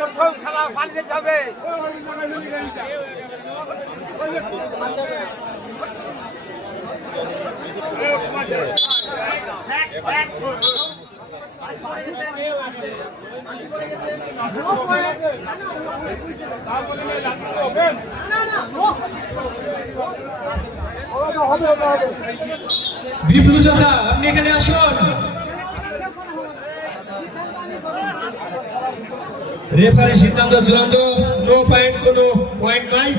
প্রথম খেলা পালিয়ে যাবে। বিপ্লু চাষা আপনি এখানে আসুন। রেফারি সিদ্ধান্ত চূড়ান্ত। নো পয়েন্ট কোনো পয়েন্ট নাই।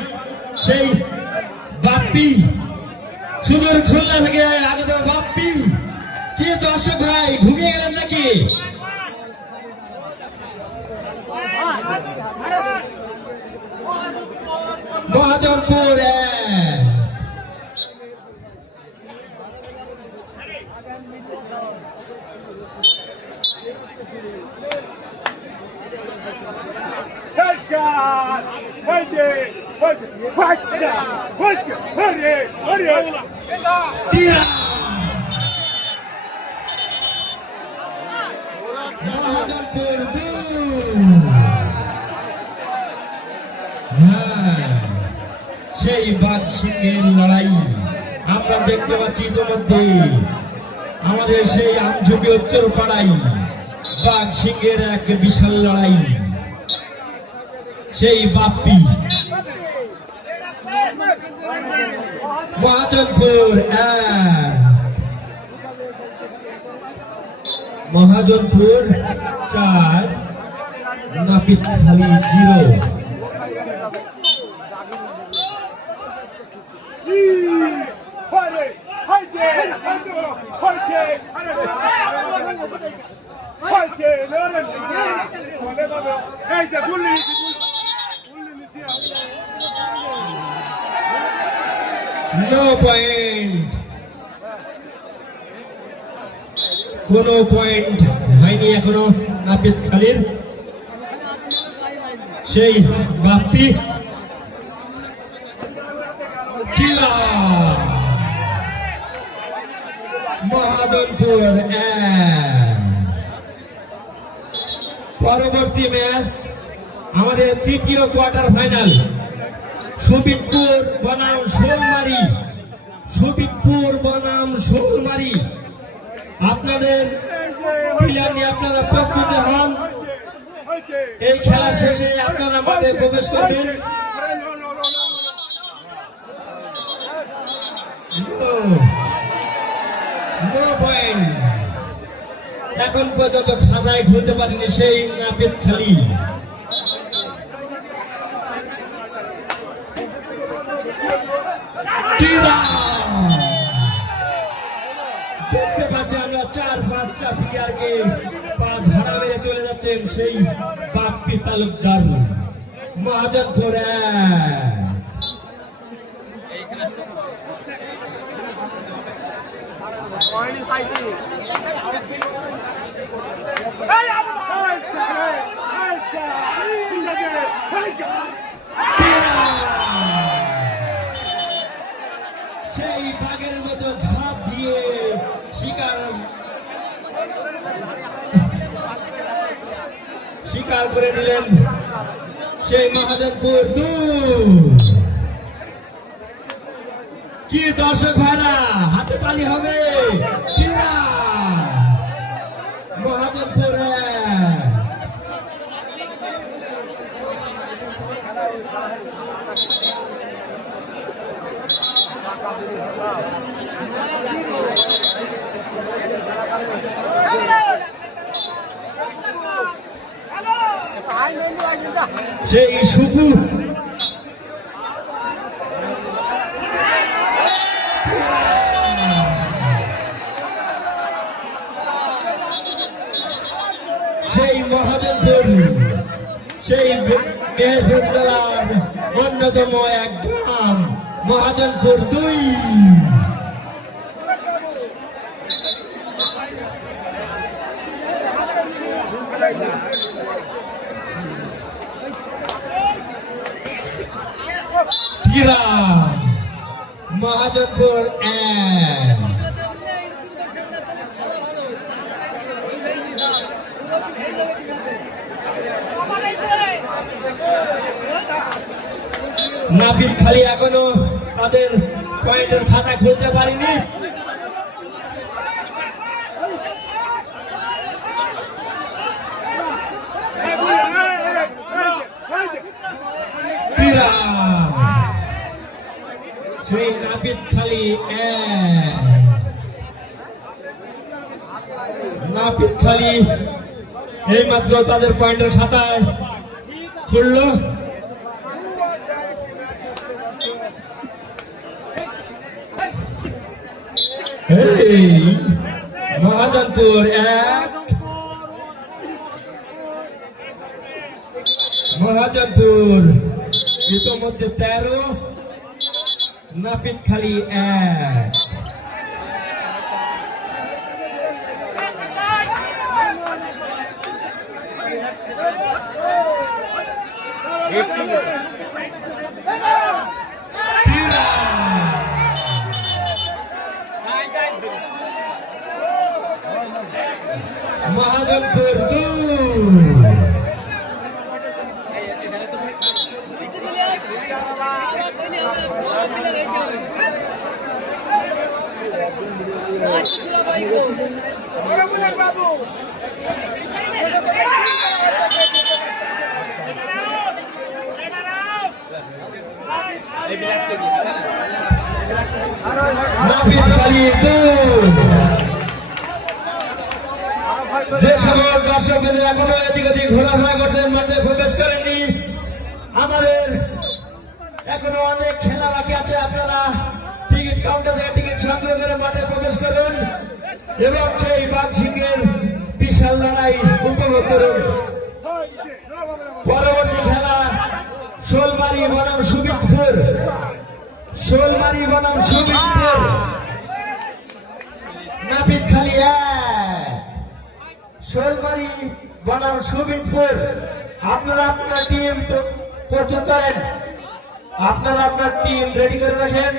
সেই বাপ্পি। সুদূর খুলনা থেকে আগত বাপ্পি। কি দর্শক ভাই, ঘুমিয়ে গেলেন নাকি? মহাজনপুর এক। Headshot! হয়েছে, হয়েছে, হয়েছে, হয়েছে, হরে, হরে। টিরা মহাজনপুর দুই। হ্যাঁ, সেই বাঘ সিংহের লড়াই। আমরা দেখতে পাচ্ছি ইতিমধ্যে আমাদের সেই আমঝুপি উত্তর পাড়াই বাঘ সিংহের এক বিশাল লড়াই। সেই বাপ্পি মহাজনপুর মহাজনপুর চার। নাপিত খালি জিরো। নো পয়েন্ট কোন পয়েন্ট হয়নি এখনও নাপিত খালির। সেই বাপ্পি এক। পরবর্তী ম্যাচ আমাদের তৃতীয় কোয়ার্টার ফাইনাল সুবিদপুর বনাম শোলমারি সুবিদপুর বনাম শোলমারি আপনাদের আপনারা প্রস্তুত হন এই খেলা শেষে আপনারা মাঠে প্রবেশ করবেন লো। এখন পর্যন্ত খাতায় খুলতে পারেনি সেই নাপিত খালি। দেখতে পাচ্ছি চার প্লেয়ারকে চলে যাচ্ছেন সেই বাপ্পি তালুকদার। মহাজনপুর এক। সেই বাঘের মতো ঝাঁপ দিয়ে শিকার শিকার করে দিলেন সেই মহাজনপুর দু কি দর্শক ভাইরা হাতে তালি হবে। মহাজনপুর। সেই সুকু সেই মহাজনপুর সেই মেহেরপুর জেলার অন্যতম এক গ্রাম মহাজনপুর দুই। মহাজনপুর এক। নাপিত খালি এখনও তাদের পয়েন্টের খাতা খুলতে পারিনি। নাপিত খালি নাপিত খালি এইমাত্র তাদের পয়েন্টের খাতায় খুললো। এই মহাজনপুর এক মহাজনপুর ইতোমধ্যে তেরো নাপিত খালি এক। টিরা মহাজনপুর দুই নাপিত খালি এখনও এদিক ওদিক ঘোরাফেরা করছেন মাঠে প্রবেশ করেননি। আমাদের এখনও অনেক খেলা বাকি আছে, আপনারা টিকিট কাউন্টার টিকিট সংগ্রহ করে মাঠে প্রবেশ করুন এবং সেই বাঘসিংহের বিশাল লড়াই উপভোগ করুন। পরবর্তী খেলা, শোলমারি বনাম সুবিদপুর শোলমারি বনাম সুবিদপুর নাপিত খালি শোলমারি বনাম সুবিদপুর আপনারা আপনার টিম প্রস্তুত করেন। আপনারা আপনার টিম রেডি করে রাখেন।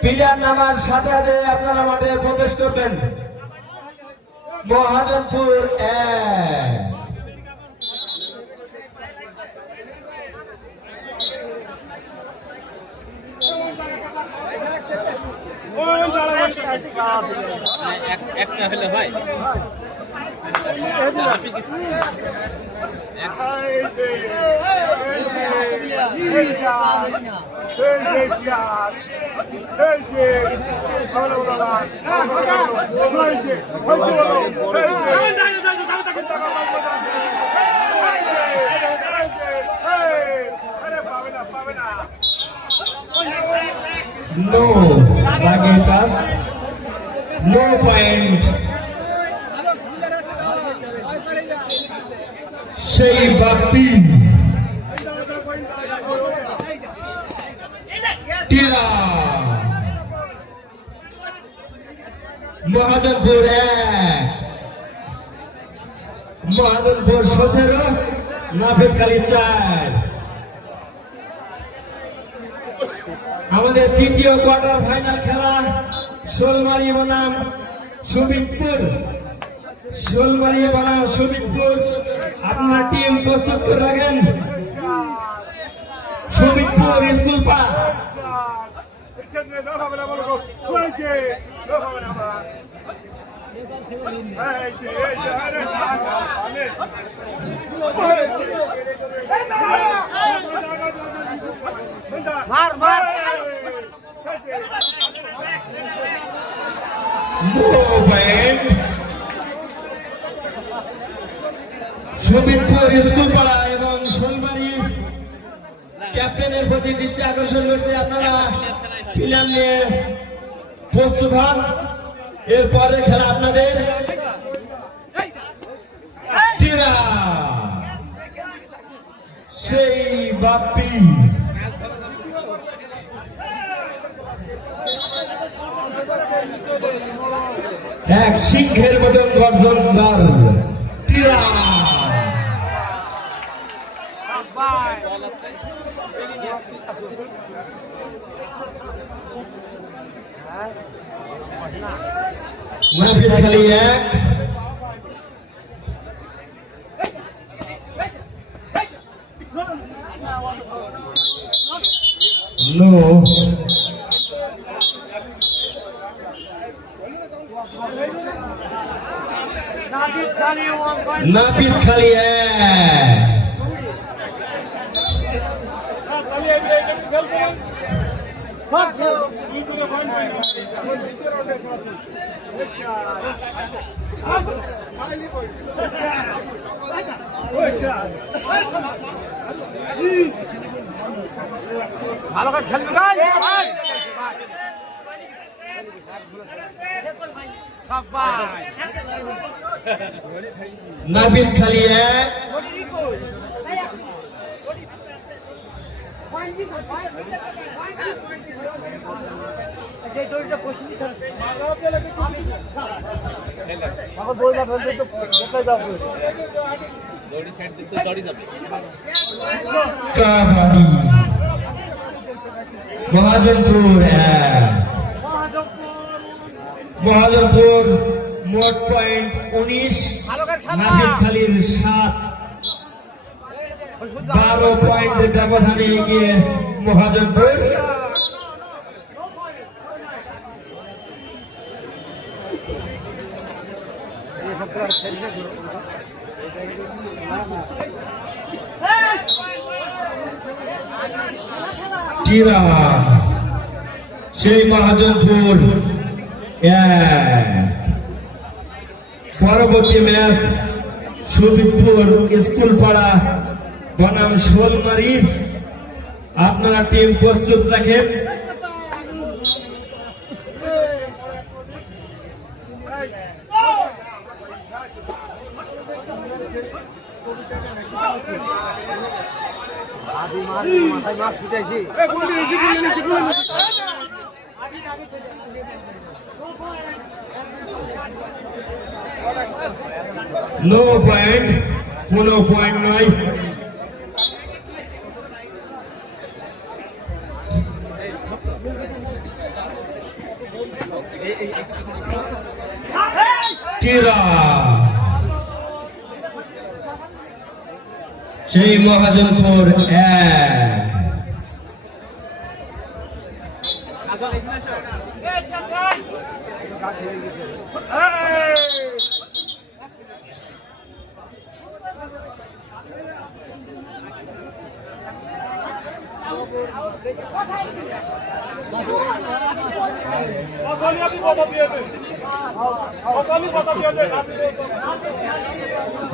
প্লেয়ার নামার সাথে সাথে আপনারা মাঠে প্রবেশ করবেন। মহাজনপুর এক একটা হলে হয়? No target pass. No point. সেই টিরা। মহাজনপুর মহাজনপুর সতেরো নাফেদ কালী চার। আমাদের তৃতীয় কোয়ার্টার ফাইনাল খেলা সোলমারি বনাম সুবিদপুর শোলমারি বনাম সুবিদপুর আপনার টিম প্রস্তুত করে রাখেন। সুবিদপুর স্কুল পাড়া। মার মার। নো সুবিদপুর স্কুল পাড়া এবং শোলমারি। ক্যাপ্টেনের প্রতি দৃষ্টি আকর্ষণ করতে আপনারা প্লেয়ার নিয়ে প্রস্তুত হন। এরপরে খেলা আপনাদের। সেই বাপ্পি। এক সিংহের মতন গর্জনদার টিরা। মুনাফির খালি এক নো নাপিত খালি এক ভালো করে খেলবে নাপিত খালি এক কাবাডি মহাজনপুর মহাজনপুর মোট পয়েন্ট উনিশ নাফির খালির বারো পয়েন্ট ব্যবধানে এগিয়ে মহাজনপুর সেই মহাজনপুর পরবর্তী ম্যাচ সুবিদপুর স্কুল পাড়া বনাম শোলমারি আপনারা টিম প্রস্তুত রাখেন। নো পয়েন্ট কোনো পয়েন্ট নয় টিরা সেই মহাজনপুর আপনি কথা দিয়ে অকালি কথা দিয়ে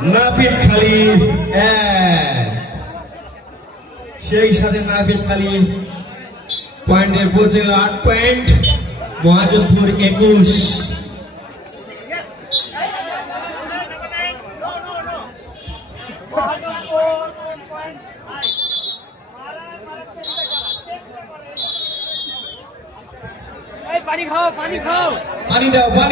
নাপিত খালি সেই সাথে নাপিত খালি পয়েন্টের পৌঁছে গেল আট পয়েন্ট মহাজনপুর একুশ। পানি খাও পানি খাও। পানি দাও পানি।